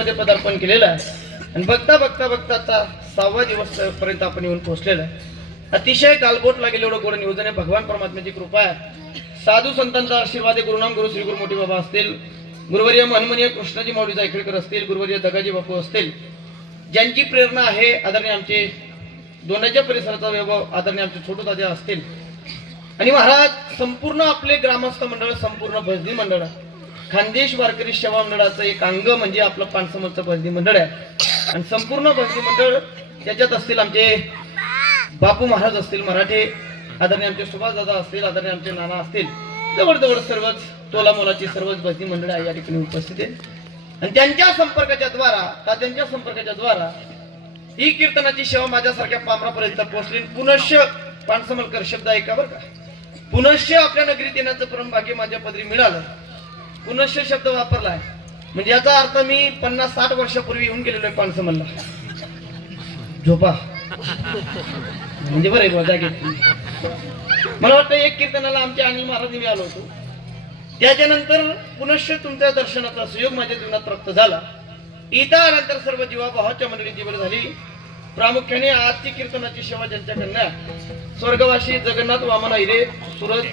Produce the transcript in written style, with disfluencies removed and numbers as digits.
मध्ये पदार्पण केलेलं आहे आणि बघता बघता बघता आता 6वा दिवस पर्यंत आपण येऊन पोहोचलेलं आहे. अतिशय गालबोट लागेल एवढं गोड नियोजन आहे. भगवान परमात्म्याची कृपा आहे. साधू संतांचा आशीर्वाद आहे. गुरुनाम गुरु श्री गुरु मोठी बाबा असतील, गुरुवर्य हनुमानीय कृष्णाजी माऊली जायखेडकर असतील, गुरुवर्य दगाजी बापू असतील, ज्यांची प्रेरणा आहे आदरणीय आमचे दोन्हीच्या परिसराचा वैभव आदरणीय आमचे छोटू दादा असतील आणि महाराज संपूर्ण आपले ग्रामस्थ मंडळ, संपूर्ण भजनी मंडळ, खानदेश वारकरी सेवा मंडळाचं एक अंग म्हणजे आपलं पानसमोरचं भजनी मंडळ आहे आणि संपूर्ण भजनी मंडळ त्याच्यात असतील आमचे बापू महाराज असतील मराठे, आदरणीय आमचे सुभाष दादा असतील, आदरणीय आमचे नाना असतील, जवळजवळ सर्वच तोला मोलाची सर्वच भजनी मंडळ या ठिकाणी उपस्थित आहेत आणि त्यांच्या संपर्काच्या द्वारा ही कीर्तनाची सेवा माझ्यासारख्या पामरापर्यंत पोहोचली. पुनश्च पानसमलकर शब्द ऐका बरं का, पुनश्च आपल्या नगरीत येण्याचं परमभाग्य माझ्या पदरी मिळालं. पुनश्च शब्द वापरलाय म्हणजे याचा अर्थ मी 50-60 वर्षापूर्वी येऊन गेलेलो आहे पानसमलला. झोपा म्हणजे बरं मजा घेतली. मला वाटतं एक कीर्तनाला आमच्या अनिल महाराज मी आलो होतो. त्याच्यानंतर पुनश्च तुमच्या दर्शनाचा सुयोग माझ्या जीवनात प्राप्त झाला. इथं आल्यानंतर सर्व जीवाभावाच्या मंडळीची बरं झाली. प्रामुख्याने आजची कीर्तनाची सेवा ज्यांच्याकडनं स्वर्गवासी जगन्नाथ वामन हिरे, सूरज